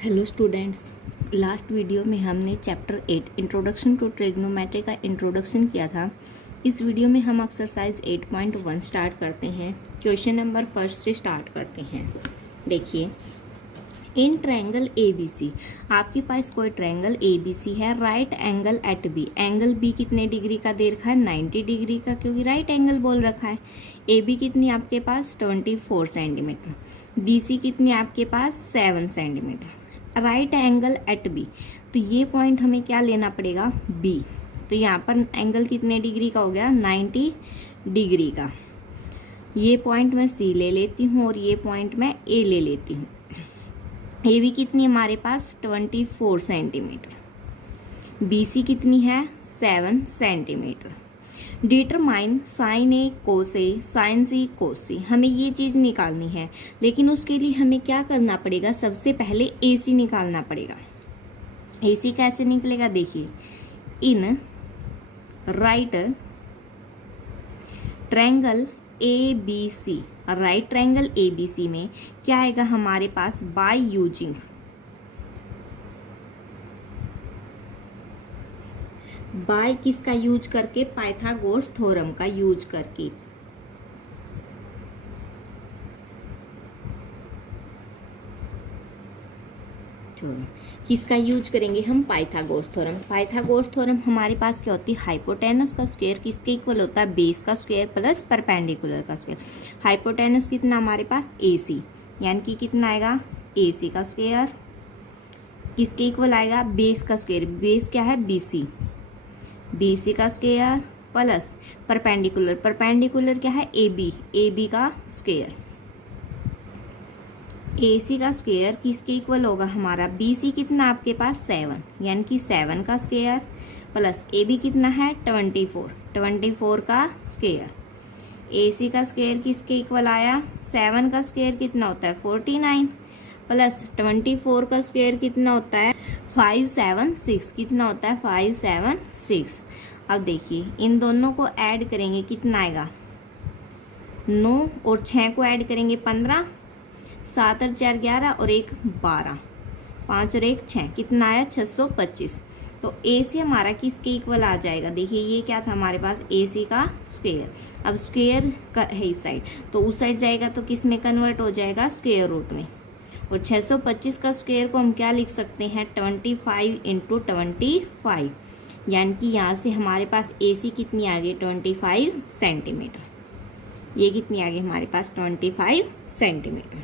Hello students, last video में हमने chapter 8 introduction to trigonometry का इंट्रोडक्शन किया था। इस वीडियो में हम एक्सरसाइज 8.1 स्टार्ट करते हैं। क्वेश्चन नंबर फर्स्ट से स्टार्ट करते हैं। देखिए, इन ट्रायंगल ABC, आपके पास कोई ट्रायंगल ABC है, right angle at B। Angle B कितने डिग्री का दे रखा है? 90 डिग्री का, क्योंकि राइट एंगल बोल रखा है। AB कितनी आपके पास? 24 सेंटीमीटर। BC कितनी आपके पास? 7 centimetre. Right angle at B, तो ये पॉइंट हमें क्या लेना पड़ेगा? B। तो यहाँ पर एंगल कितने डिग्री का हो गया? 90 डिग्री का। ये पॉइंट मैं C ले लेती हूँ और ये पॉइंट मैं A ले लेती हूँ। ए बी कितनी हमारे पास? 24 सेंटीमीटर। BC कितनी है? 7 सेंटीमीटर। डिटरमाइन साइन ए कोस ए साइन सी कोस सी, हमें ये चीज़ निकालनी है, लेकिन उसके लिए हमें क्या करना पड़ेगा? सबसे पहले AC निकालना पड़ेगा। AC कैसे निकलेगा? देखिए, in right triangle ABC, right triangle ABC में क्या आएगा हमारे पास? बाय यूजिंग, बाय किसका यूज करके? पाइथागोरस थ्योरम का यूज करके। किसका यूज करेंगे हम? Pythagoras theorem. पाइथागोरस थ्योरम हमारे पास क्या होती है? हाइपोटेनस का स्क्वायर किसके इक्वल होता है? बेस का स्क्वायर प्लस परपेंडिकुलर का स्क्वायर। हाइपोटेनस कितना हमारे पास? AC, यानी कि कितना आएगा? AC का स्क्वायर किसके इक्वल आएगा? बेस का स्क्वायर। बेस क्या है? BC, BC का स्क्वायर प्लस परपेंडिकुलर, परपेंडिकुलर क्या है? AB, AB का स्क्वायर। AC का स्क्वायर किसके इक्वल होगा हमारा? BC कितना आपके पास? 7, यानी कि 7 का स्क्वायर प्लस AB कितना है? 24, 24 का स्क्वायर। AC का स्क्वायर किसके इक्वल आया? 7 का स्क्वायर कितना होता है? 49 प्लस 24 का स्क्वायर कितना होता है? 576, कितना होता है? 576। अब देखिए, इन दोनों को ऐड करेंगे, कितना आएगा? 9 और 6 को ऐड करेंगे 15, 7 और 4 11 और 1 12, 5 और 1 6, कितना आया? 625। तो AC हमारा किसके इक्वल आ जाएगा? देखिए, ये क्या था हमारे पास? AC का स्क्वायर। अब स्क्वायर का है इस साइड, तो उस साइड जाएगा तो किस में कन्वर्ट हो जाएगा? स्क्वायर रूट में। और 625 का स्क्वायर को हम क्या लिख सकते हैं? 25 इंटू 25, यानी कि यहाँ से हमारे पास AC कितनी आ गई? 25 सेंटीमीटर। ये कितनी आ गई हमारे पास? 25 सेंटीमीटर।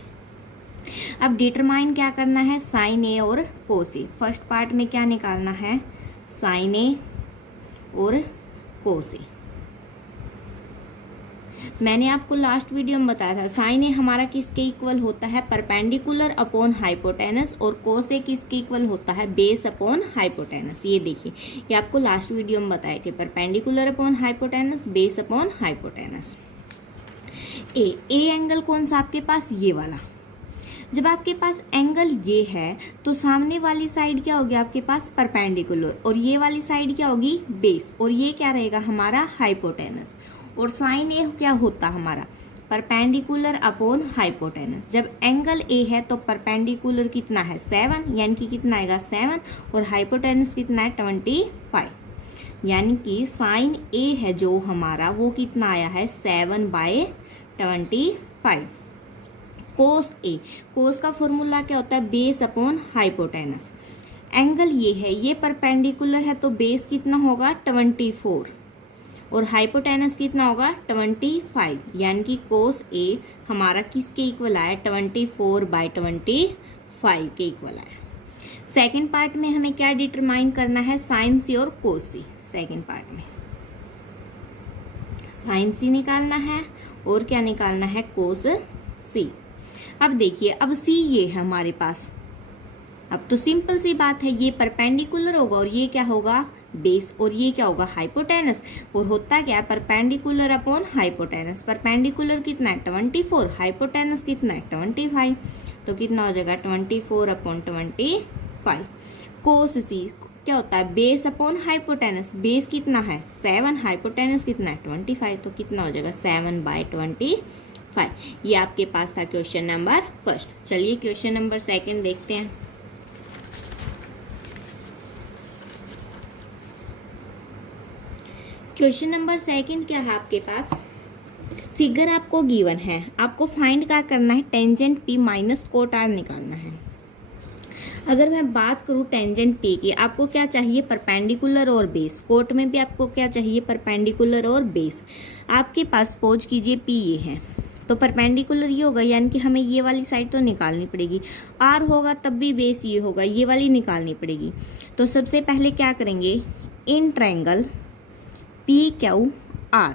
अब डिटरमाइन क्या करना है? साइन ए और कोस ए। फर्स्ट पार्ट में क्या निकालना है? साइन ए और कोस ए। मैंने आपको लास्ट वीडियो में बताया था, साइन ए हमारा किसके इक्वल होता है? परपेंडिकुलर अपॉन हाइपोटेनस, और कोस ए किसके इक्वल होता है? Base upon hypotenuse. ये देखिए, ये आपको लास्ट वीडियो में बताए थे, perpendicular upon hypotenuse, base upon hypotenuse. A angle कौन सा आपके पास? ये वाला। जब आपके पास एंगल ये है तो सामने वाली साइड क्या होगी आपके पास? परपेंडिकुलर, और ये वाली साइड क्या होगी? बेस, और ये क्या रहेगा हमारा? हाइपोटेनस। और साइन ए क्या होता हमारा? Perpendicular upon hypotenuse. जब एंगल ए है तो परपेंडिकुलर कितना है? 7, यानी कि कितना आएगा? 7, और हाइपोटेनस कितना है? 25, यानी कि साइन ए है जो हमारा, वो कितना आया है? 7/25। कोस ए, कोस का फॉर्मूला क्या होता है? Base upon hypotenuse. एंगल ये है, ये परपेंडिकुलर है, तो बेस कितना होगा? 24, और हाइपोटेनस कितना होगा? 25, यानी कि कोस ए हमारा किसके इक्वल आया? 24/25 के इक्वल आया। सेकेंड पार्ट में हमें क्या डिटरमाइन करना है? साइन सी और कोस सी। सेकेंड पार्ट में साइन सी निकालना है और क्या निकालना है? कोस सी। अब देखिए, अब C ये है हमारे पास। अब तो सिंपल सी बात है, ये परपेंडिकुलर होगा और ये क्या होगा? बेस, और ये क्या होगा? हाइपोटेनस। और होता क्या? Perpendicular upon hypotenuse. परपेंडिकुलर कितना है? 24, हाइपोटेनस कितना है? 25, तो कितना हो जाएगा? 24/25। कोस C क्या होता है? Base upon hypotenuse. बेस कितना है? 7, हाइपोटेनस कितना है? 25, तो कितना हो जाएगा? 7/25। ये आपके पास था क्वेश्चन नंबर फर्स्ट। चलिए क्वेश्चन नंबर सेकंड देखते हैं। क्वेश्चन नंबर सेकंड क्या है आपके पास, फिगर आपको गिवन है, आपको फाइंड क्या करना है, tangent P minus cot R निकालना है। अगर मैं बात करूं टेंजेंट पी की, आपको क्या चाहिए, परपेंडिकुलर और बेस। कोट में भी आपको क्या चाहिए, परपेंडिकुलर और बेस। आपके पास सपोज कीजिए पी ये है, तो परपेंडिकुलर ये होगा, यानी कि हमें ये वाली साइड तो निकालनी पड़ेगी। आर होगा तब भी बेस ये होगा, ये वाली निकालनी पड़ेगी। तो सबसे पहले क्या करेंगे, in triangle P Q R,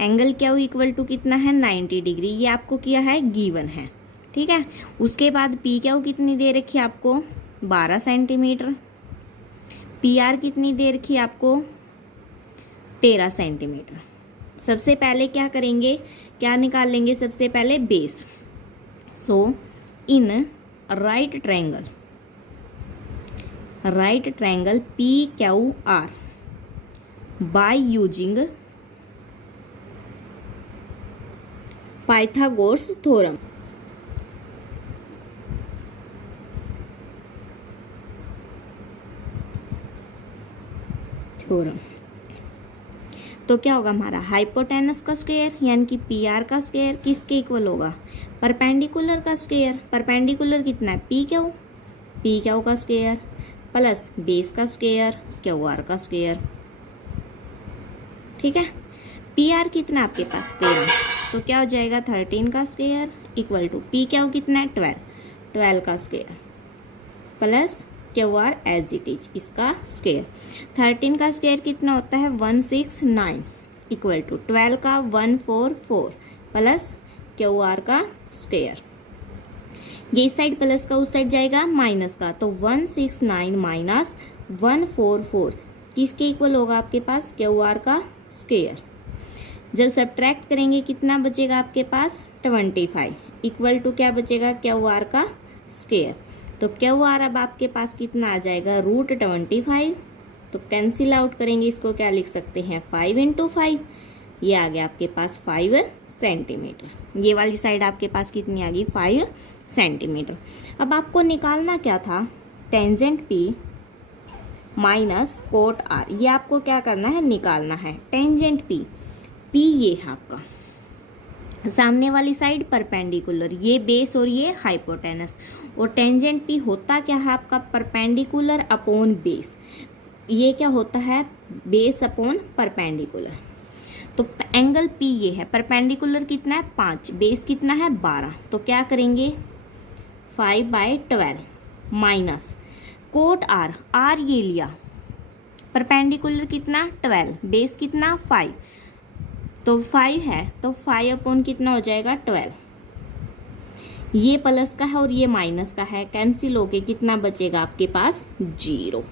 angle Q equal to कितना है 90 डिग्री, ये आपको किया है गिवन है, ठीक है। उसके बाद पी क्यू कितनी दे रखी है आपको 12 सेंटीमीटर, पी आर कितनी दे रखी है आपको 13 सेंटीमीटर। सबसे पहले क्या करेंगे, क्या निकाल लेंगे, सबसे पहले base. So in right triangle P Q are by using Pythagoras theorem, तो क्या होगा हमारा हाइपोटेनस का स्क्वायर यानी कि पी आर का स्क्वायर किसके इक्वल होगा, परपेंडिकुलर का स्क्वायर। परपेंडिकुलर कितना है पी क्यू का स्क्वायर प्लस बेस का स्क्वायर क्यू आर का स्क्वायर, ठीक है। पी आर कितना आपके पास 13, तो क्या हो जाएगा 13 का square equal to P Q कितना है 12 का square plus Q R as it is इसका स्क्वायर। 13 का स्क्वायर कितना होता है 169 इक्वल टू 12 का 144 प्लस क्यू आर का स्क्वायर। ये साइड प्लस का उस साइड जाएगा माइनस का, तो 169 माइनस 144 किसके इक्वल होगा आपके पास क्यू आर का स्क्वायर। जब सब्ट्रैक्ट करेंगे कितना बचेगा आपके पास 25 इक्वल टू क्या बचेगा क्यू आर का स्क्वायर। तो क्यू आर अब आपके पास कितना आ जाएगा √25, तो कैंसिल आउट करेंगे इसको, क्या लिख सकते हैं 5 × 5, ये आ गया आपके पास 5 सेंटीमीटर। ये वाली साइड आपके पास कितनी आ गई 5 सेंटीमीटर। अब आपको निकालना क्या था, tangent P minus cot R, ये आपको क्या करना है निकालना है। टेंजेंट पी ये है आपका सामने वाली साइड परपेंडिकुलर, ये बेस और ये हाइपोटेनस, और टेंजेंट पी होता क्या है आपका परपेंडिकुलर अपॉन बेस, ये क्या होता है बेस अपॉन परपेंडिकुलर। तो एंगल पी ये है, परपेंडिकुलर कितना है 5, बेस कितना है 12, तो क्या करेंगे 5/12 माइनस कोट आर ये लिया, परपेंडिकुलर कितना 12, बेस कितना 5, तो 5 है, तो 5 अपॉन कितना हो जाएगा 12, ये प्लस का है और ये माइनस का है, कैंसिल होके कितना बचेगा आपके पास 0।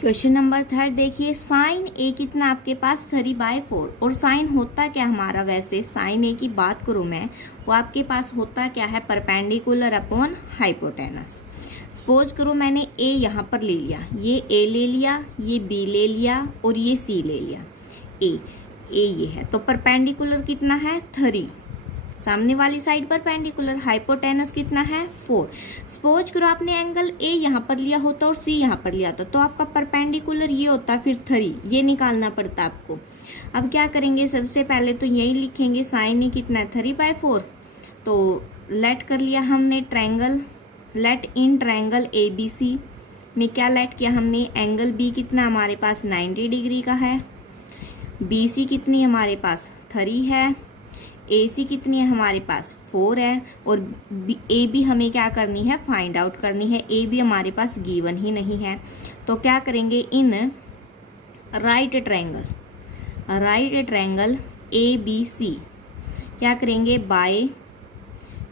क्वेश्चन नंबर 3 देखिए, साइन ए कितना आपके पास 3/4, और साइन होता क्या हमारा, वैसे साइन ए की बात करूँ मैं, वो आपके पास होता क्या है परपेंडिकुलर अपॉन हाइपोटेनस। सपोज करो मैंने ए यहाँ पर ले लिया, ये ए ले लिया, ये बी ले लिया और ये सी ले लिया, ए ये है, तो परपेंडिकुलर कितना है 3, सामने वाली साइड परपेंडिकुलर, हाइपोटेनस कितना है 4। सपोज करो आपने एंगल ए यहाँ पर लिया होता और सी यहाँ पर लिया होता, तो आपका परपेंडिकुलर ये होता फिर 3, ये निकालना पड़ता आपको। अब क्या करेंगे, सबसे पहले तो यही लिखेंगे साइन ए कितना है 3/4, तो लेट कर लिया हमने triangle, let in triangle ABC में क्या लेट किया हमने, एंगल बी कितना हमारे पास 90 डिग्री का है, BC कितनी हमारे पास 3 है, AC कितनी है हमारे पास 4 है, और AB हमें क्या करनी है फाइंड आउट करनी है, AB हमारे पास गिवन ही नहीं है। तो क्या करेंगे, इन राइट ट्रायंगल ABC क्या करेंगे बाय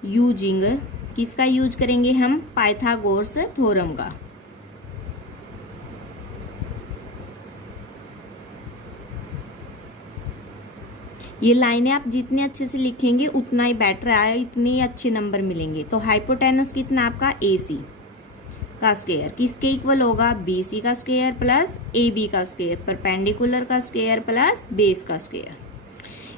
यूजिंग, किसका यूज करेंगे हम, पाइथागोरस थ्योरम का। ये लाइनें आप जितने अच्छे से लिखेंगे उतना ही बेटर आया, इतने ही अच्छे नंबर मिलेंगे। तो हाइपोटेनस कितना आपका AC का स्क्वायर किसके इक्वल होगा, BC का स्क्वायर प्लस AB का स्क्वायर, परपेंडिकुलर का स्क्वायर प्लस बेस का स्क्वायर।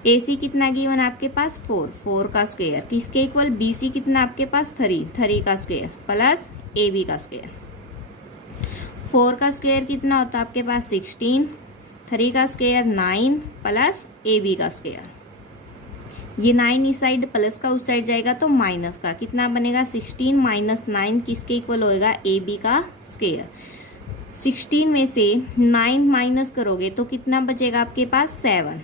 AC कितना गिवन आपके पास 4 का स्क्वायर किसके इक्वल, BC कितना आपके पास 3 का स्क्वायर प्लस AB का स्क्वायर। 4 का स्क्वायर कितना होता है आपके पास 16, 3 का स्क्वायर 9 प्लस AB का स्क्वायर, ये 9 इस साइड प्लस का उस साइड जाएगा तो माइनस का, कितना बनेगा 16 माइनस 9 किसके इक्वल होएगा AB का स्क्वायर। 16 में से 9 माइनस करोगे तो कितना बचेगा आपके पास 7,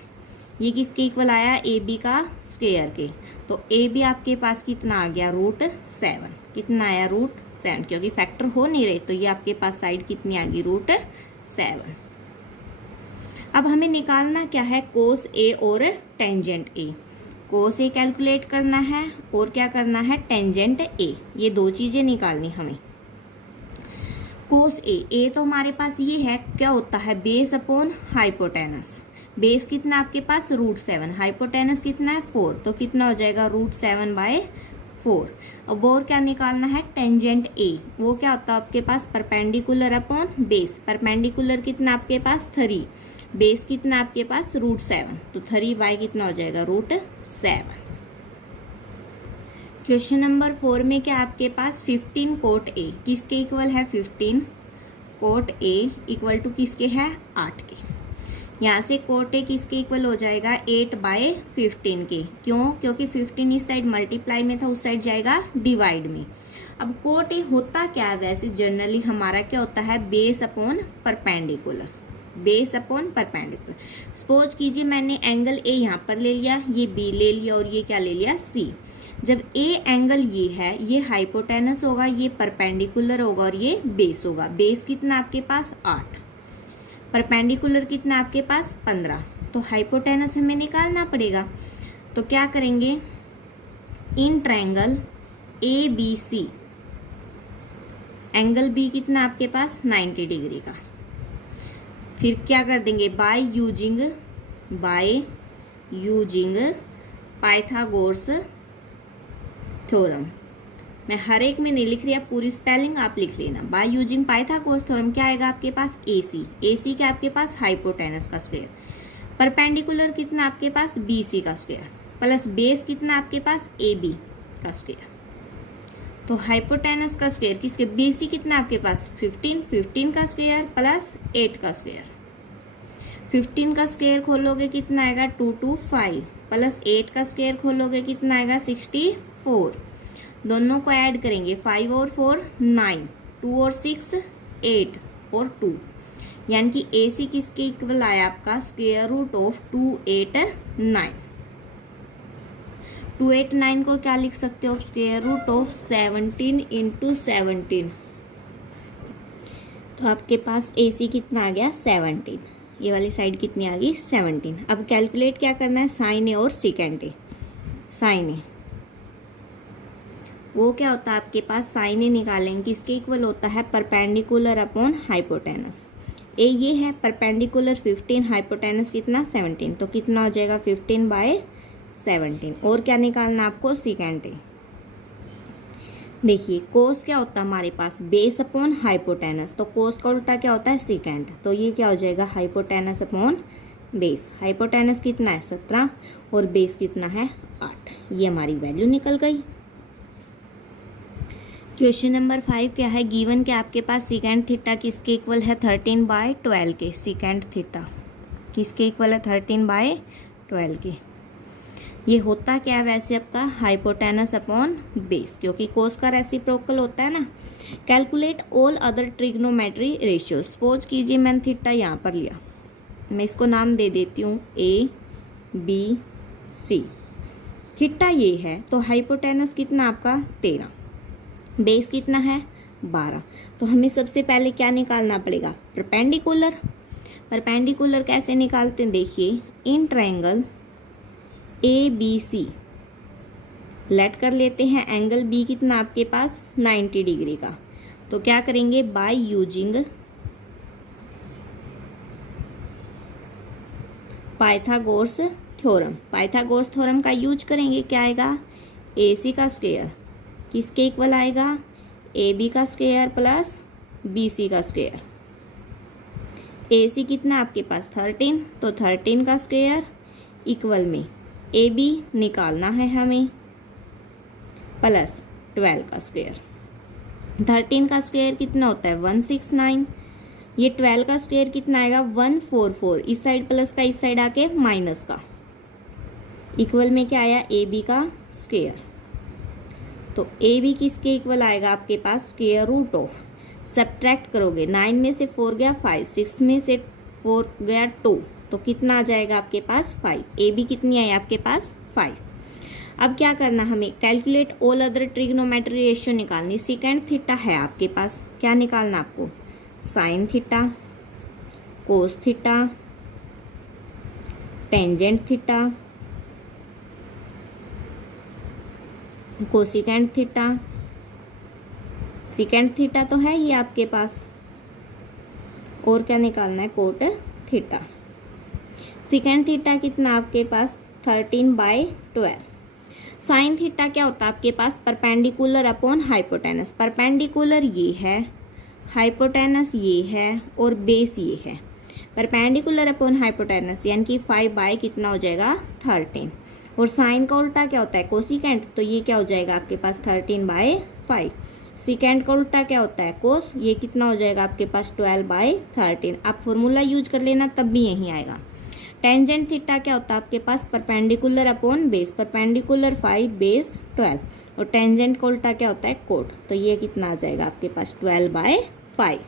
ये किसके इक्वल आया AB का स्क्वायर के, तो AB आपके पास कितना आ गया √7, कितना आया √7, क्योंकि फैक्टर हो नहीं रहे तो ये आपके पास साइड कितनी आ गई √7। अब हमें निकालना क्या है कोस A और tangent A। Cos A calculate करना है और क्या करना है टेंजेंट A, ये दो चीजें निकालनी हमें। कोस A तो हमारे पास ये है, क्या होता है बेस अपॉन हाइपोटेनस। बेस कितना आपके पास √7, हाइपोटेनस कितना है 4, तो कितना हो जाएगा √7/4। अब और क्या निकालना है टेंजेंट A, वो क्या होता है आपके पास परपेंडिकुलर अपॉन बेस। परपेंडिकुलर कितना आपके पास 3, बेस कितना आपके पास √7, तो 3 कितना हो जाएगा √7। क्वेश्चन नंबर 4 में क्या आपके पास 15 कोट A किसके इक्वल है, 15 कोट A इक्वल टू किसके है 8 के। यहाँ से कोट A किसके इक्वल हो जाएगा 8/15 के, क्यों, क्योंकि 15 इस साइड मल्टीप्लाई में था, उस साइड जाएगा डिवाइड में। अब कोट A होता क्या है वैसे जनरली हमारा क्या होता है base upon perpendicular, base upon perpendicular. Suppose कीजिए मैंने एंगल A यहाँ पर ले लिया, ये B ले लिया और ये क्या ले लिया C। जब A एंगल ये है, ये हाइपोटेनस होगा, ये परपेंडिकुलर होगा और ये बेस होगा। बेस कितना आपके पास 8, परपेंडिकुलर कितना आपके पास 15, तो हाइपोटेनस हमें निकालना पड़ेगा। तो क्या करेंगे in triangle ABC, angle B कितना आपके पास 90 डिग्री का, फिर क्या कर देंगे बाय यूजिंग पाइथागोरस थ्योरम। मैं हर एक में नहीं लिख रही, आप पूरी स्पेलिंग आप लिख लेना। बाय यूजिंग पाइथागोरस थ्योरम क्या आएगा आपके पास AC क्या आपके पास हाइपोटेनस का स्क्वायर, परपेंडिकुलर कितना आपके पास BC का स्क्वायर, प्लस बेस कितना आपके पास AB का स्क्वायर। तो हाइपोटेनस का स्क्वायर किसके, BC कितना आपके पास 15 का स्क्वायर प्लस 8 का स्क्वायर। 15 का स्क्वायर खोलोगे कितना आएगा 2 2 5 प्लस 8 का स्क्वायर खोलोगे कितना आएगा 64। दोनों को ऐड करेंगे 5 और 4 9, 2 और 6 8 और 2, यानी कि AC किसके इक्वल आया आपका √289। 289 को क्या लिख सकते हो √17 × 17, तो आपके पास AC कितना आ गया 17, ये वाली साइड कितनी आ गई 17। अब कैलकुलेट क्या करना है साइन A और सेकेंड A। साइन A वो क्या होता है आपके पास साइन A निकालेंगे किसके इक्वल होता है परपेंडिकुलर अपॉन हाइपोटेनस। A ये है परपेंडिकुलर 15, हाइपोटेनस कितना 17, तो कितना हो जाएगा 15/17। और क्या निकालना आपको सेकेंड A। देखिए कोस क्या होता है हमारे पास बेस अपॉन हाइपोटेनस, तो कोस का उल्टा क्या होता है सेकेंड, तो ये क्या हो जाएगा हाइपोटेनस अपॉन बेस। हाइपोटेनस कितना है 17 और बेस कितना है 8, ये हमारी वैल्यू निकल गई। क्वेश्चन नंबर 5 क्या है गिवन के आपके पास सेकेंड थीटा किसके इक्वल है 13/12 के। सेकेंड थीटा किसके इक्वल है 13/12 के। ये होता क्या है वैसे आपका हाइपोटेनस अपॉन बेस, क्योंकि कोस का रेसिप्रोकल होता है ना। Calculate all other trigonometry ratio. Suppose कीजिए मैंने थीटा यहाँ पर लिया, मैं इसको नाम दे देती हूँ ABC। थीटा ये है तो हाइपोटेनस कितना आपका 13, बेस कितना है 12, तो हमें सबसे पहले क्या निकालना पड़ेगा परपेंडिकुलर। परपेंडिकुलर कैसे निकालते हैं देखिए इन ट्रायंगल ABC लेट कर लेते हैं एंगल B कितना आपके पास 90 डिग्री का, तो क्या करेंगे by using Pythagoras theorem. Pythagoras theorem का यूज करेंगे, क्या आएगा AC का स्क्वायर किसके इक्वल आएगा AB का स्क्वायर प्लस BC का स्क्वायर। AC कितना आपके पास 13, तो 13 का स्क्वायर इक्वल में AB निकालना है हमें प्लस 12 का स्क्वायर। 13 का स्क्वायर कितना होता है 169 ये 12 का स्क्वायर कितना आएगा 144, इस साइड प्लस का इस साइड आके माइनस का, इक्वल में क्या आया ए बी का स्क्वायर। तो ए बी किसके इक्वल आएगा आपके पास स्क्वायर रूट ऑफ, सब्ट्रैक्ट करोगे 9 में से 4 गया 5, 6 में से 4 गया 2, तो कितना आ जाएगा आपके पास 5। ए बी कितनी आई आपके पास 5। अब क्या करना हमें, calculate all other trigonometry ratio निकालनी। सेकेंड थीटा है आपके पास, क्या निकालना आपको, sine theta, cos theta, tangent theta, cosecant theta. Second theta तो है ही आपके पास, और क्या निकालना है, कोट थीटा। सेकेंड थीटा कितना आपके पास 13/12। साइन थीटा क्या होता है आपके पास, परपेंडिकुलर अपॉन हाइपोटेनस। परपेंडिकुलर ये है, हाइपोटेनस ये है, और बेस ये है। परपेंडिकुलर अपॉन हाइपोटेनस यानी कि 5 कितना हो जाएगा 13। और साइन का उल्टा क्या होता है, कोसिकेंट, तो ये क्या हो जाएगा आपके पास 13/5। सेकेंड का उल्टा क्या होता है, कोस, ये कितना हो जाएगा आपके पास 12/13। आप फॉर्मूला यूज कर लेना तब भी यही आएगा। टेंजेंट थीटा क्या होता है आपके पास, perpendicular upon base, perpendicular 5 base 12, और टेंजेंट का उल्टा क्या होता है कोट, तो ये कितना आ जाएगा आपके पास 12/5।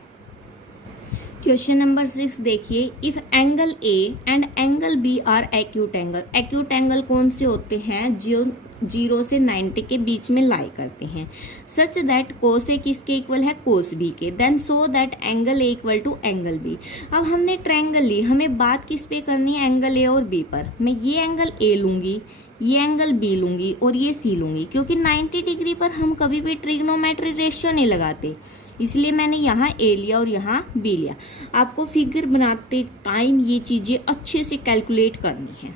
क्वेश्चन नंबर 6 देखिए, if angle A and angle B are acute angle. Acute angle कौन से होते हैं, जो 0 से 90 के बीच में लाई करते हैं। सच दैट कोस ए किसके इक्वल है, कोस बी के, then so that angle A equal to angle B. अब हमने ट्रायंगल ली, हमें बात किस पे करनी है, एंगल ए और बी पर। मैं ये एंगल ए लूंगी, ये एंगल बी लूंगी और ये सी लूंगी, क्योंकि 90 डिग्री पर हम कभी भी ट्रिग्नोमेट्री रेशियो नहीं लगाते, इसलिए मैंने यहाँ ए लिया और यहाँ बी लिया। आपको फिगर बनाते टाइम ये चीजें अच्छे से कैलकुलेट करनी है।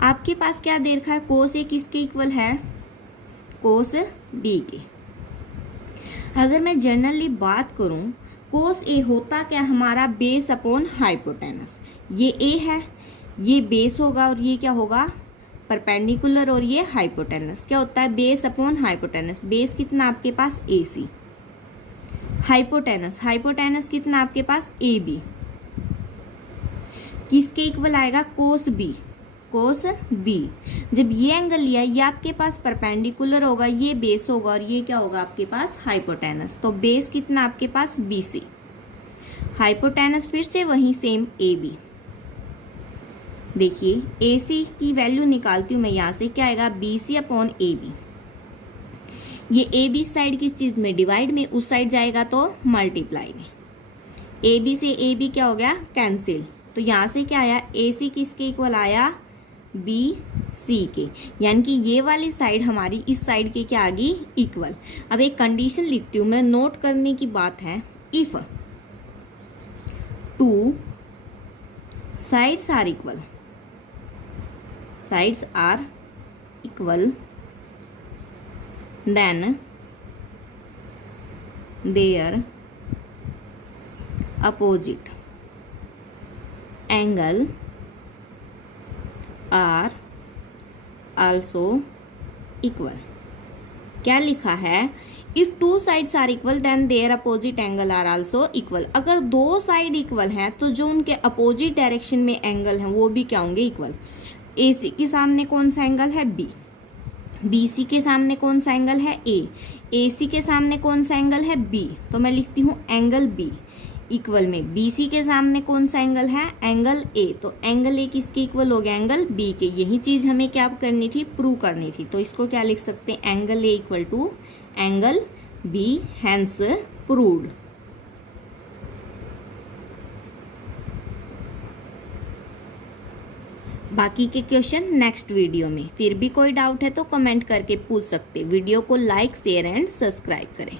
आपके पास क्या दे रखा है, कोस ए किसके इक्वल है, कोस बी के। अगर मैं जनरली बात करूं, कोस ए होता क्या हमारा, बेस अपॉन हाइपोटेनस। ये ए है, ये बेस होगा और ये क्या होगा परपेंडिकुलर, और ये हाइपोटेनस क्या होता है, बेस अपॉन हाइपोटेनस। बेस कितना आपके पास ए सी, हाइपोटेनस, हाइपोटेनस कितना आपके पास ए बी, किसके इक्वल आएगा, कोस बी, कोस बी। जब ये एंगल लिया, ये आपके पास परपेंडिकुलर होगा, ये बेस होगा और ये क्या होगा आपके पास हाइपोटेनस। तो बेस कितना आपके पास बी सी, हाइपोटेनस फिर से वही सेम ए बी। देखिए ए सी की वैल्यू निकालती हूं मैं यहां से, क्या आएगा B C upon A B. ये ए बी साइड किस चीज में, डिवाइड में, उस साइड जाएगा तो मल्टीप्लाई में। ए बी से ए बी क्या हो गया कैंसिल, तो यहां से क्या आया, ए सी किसके इक्वल आया, बी सी के, यानी कि ये वाली साइड हमारी इस साइड के क्या आ गई इक्वल। अब एक कंडीशन लिखती हूं मैं, नोट करने की बात है, if 2 sides are equal, sides are equal, then their opposite angle are also equal। क्या लिखा है, if 2 sides are equal then their opposite angle are also equal. अगर 2 साइड इक्वल हैं तो जो उनके अपोजिट डायरेक्शन में एंगल हैं वो भी क्या होंगे इक्वल। ए सी के सामने कौन सा एंगल है, बी, बी सी के सामने कौन सा एंगल है, ए सी के सामने कौन सा एंगल है, बी, तो मैं लिखती हूँ एंगल बी इक्वल में बी सी के सामने कौन सा एंगल है, एंगल ए, तो एंगल ए किसके इक्वल हो गया, एंगल बी के। यही चीज हमें क्या करनी थी, प्रूव करनी थी, तो इसको क्या लिख सकते हैं, angle A equal to angle B, hence proved. बाकी के क्वेश्चन नेक्स्ट वीडियो में। फिर भी कोई डाउट है तो कमेंट करके पूछ सकते। वीडियो को लाइक शेयर एंड सब्सक्राइब करें।